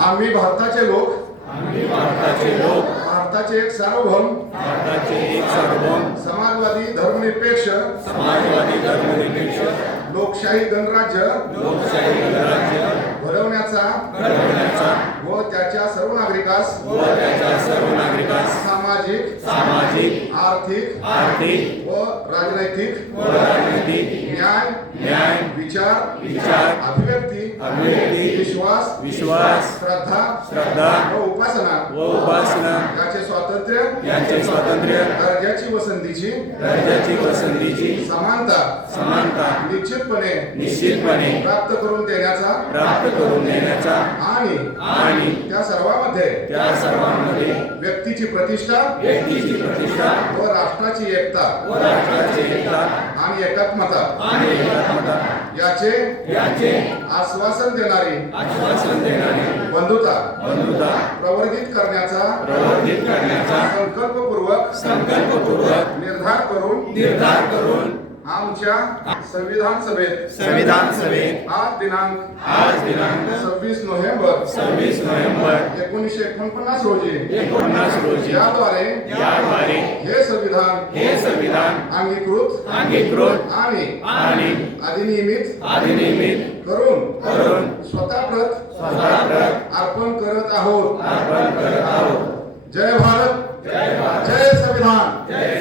आम्ही भारताचे लोक. आम्ही भारताचे लोक. भारताचे एक सार्वभौम. भारताचे एक सार्वभौम. समाजवादी धर्मनिरपेक्ष. समाजवादी धर्मनिरपेक्ष. लोकशाही गणराज्य. लोकशाही गणराज्य. घडवण्याचा. घडवण्याचा. व त्याच्या सर्व नागरिकास. व त्याच्या सर्व नागरिकांस. सामाजिक. सामाजिक. आर्थिक. आर्थिक. व राजनैतिक. व राजनैतिक. विचार विचार अभिव्यक्ती अभिव्यक्ती विश्वास विश्वास श्रद्धा श्रद्धा व उपासना. व उपासना. याचे स्वातंत्र्य यांचे स्वातंत्र्य. दर्जाची व संधीची दर्जाची व संधीची समानता. समानता. निश्चितपणे निश्चितपणे प्राप्त करून देण्याचा प्राप्त करून देण्याचा आणि आणि त्या सर्वांमध्ये त्या सर्वांमध्ये व्यक्तीची प्रतिष्ठा व्यक्तीची प्रतिष्ठा व राष्ट्राची एकता व राष्ट्राची एकता आणि एकात्मता. आणि एकात्मता. याचे याचे आश्वासन देणारी आश्वासन देणारी बंधुता बंधुता प्रवर्धित करण्याचा प्रवर्धित करण्याचा संकल्पपूर्वक संकल्पपूर्वक निर्धार करून निर्धार करून आमच्या संविधान सभेत संविधान सभेत आज दिनांक आज दिनांक सव्वीस नोव्हेंबर सव्वीस नोव्हेंबर एकोणीसशे एकोणपन्नास रोजी एकोणपन्नास रोजी याद्वारे संविधान. हे संविधान अंगीकृत. अंगीकृत. आणि. आणि. अधिनियमित. अधिनियमित. करून. करून. स्वतः प्रत अर्पण करत आहोत. अर्पण करत आहोत. जय भारत. जय भारत. जय संविधान. जय